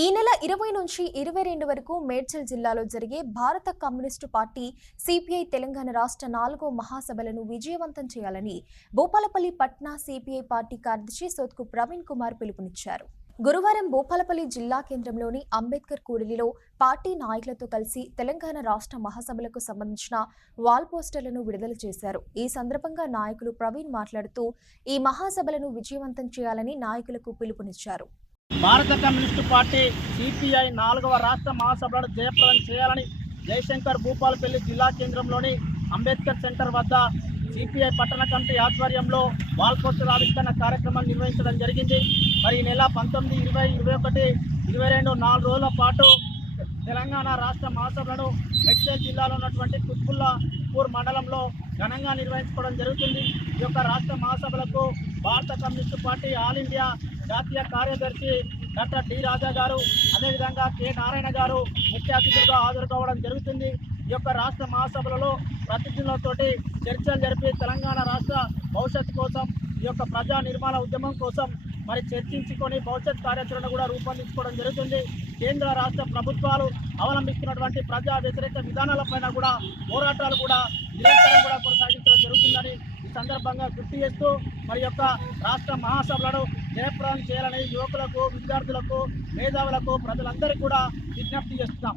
ఈ నెల 20 నుంచి 22 వరకు మేడ్చల్ జిల్లాలో జరిగే భారత కమ్యూనిస్టు పార్టీ సిపిఐ తెలంగాణ రాష్ట్ర 4వ మహాసభలను విజయవంతం చేయాలని భూపాలపల్లి పట్నా సిపిఐ పార్టీ కార్యదర్శి సోత్కు ప్రవీణ్ కుమార్ పిలుపునిచ్చారు. గురువారం భూపాలపల్లి జిల్లా కేంద్రంలోని అంబేద్కర్ కూడలిలో పార్టీ నాయకులతో కలిసి తెలంగాణ రాష్ట్ర మహాసభలకు సంబంధించిన వాల్ పోస్టర్లను విడుదల చేశారు. ఈ సందర్భంగా నాయకులు ప్రవీణ్ మాట్లాడుతూ ఈ మహాసభలను విజయవంతం చేయాలని నాయకులకు పిలుపునిచ్చారు. భారత కమ్యూనిస్టు పార్టీ సిపిఐ 4వ రాష్ట్ర మహాసభలను జయప్రదం చేయాలని జయశంకర్ భూపాలపల్లి జిల్లా కేంద్రంలోని అంబేద్కర్ సెంటర్ వద్ద సిపిఐ పట్టణ కమిటీ ఆధ్వర్యంలో వాల్ పోస్టర్ ఆవిష్కరణ కార్యక్రమాన్ని నిర్వహించడం జరిగింది. మరి ఈ నెల 19, 20, 21, 22 4 రోజుల పాటు తెలంగాణ రాష్ట్ర మహాసభలను మేడ్చల్ జిల్లాలో ఉన్నటువంటి కుత్బుల్లాపూర్ మండలంలో ఘనంగా నిర్వహించుకోవడం జరుగుతుంది. ఈ యొక్క రాష్ట్ర మహాసభలకు భారత కమ్యూనిస్టు పార్టీ ఆల్ ఇండియా జాతీయ కార్యదర్శి డాక్టర్ డి రాజా గారు, అదేవిధంగా కె నారాయణ గారు ముఖ్య అతిథులుగా హాజరు కావడం జరుగుతుంది. ఈ యొక్క రాష్ట్ర మహాసభలలో ప్రతినిధులతోటి చర్చలు జరిపి తెలంగాణ రాష్ట్ర భవిష్యత్తు కోసం, ఈ యొక్క ప్రజా నిర్మాణ ఉద్యమం కోసం మరి చర్చించుకొని భవిష్యత్ కార్యాచరణ కూడా రూపొందించుకోవడం జరుగుతుంది. కేంద్ర రాష్ట్ర ప్రభుత్వాలు అవలంబిస్తున్నటువంటి ప్రజా వ్యతిరేక విధానాలపైన కూడా పోరాటాలు కూడా నిరంతరం కూడా కొనసాగించడం జరుగుతుందని ఈ సందర్భంగా గుర్తు చేస్తూ మరి యొక్క రాష్ట్ర మహాసభలను జయప్రదం చేయాలని యువకులకు, విద్యార్థులకు, మేధావులకు, ప్రజలందరికీ కూడా విజ్ఞప్తి చేస్తున్నాం.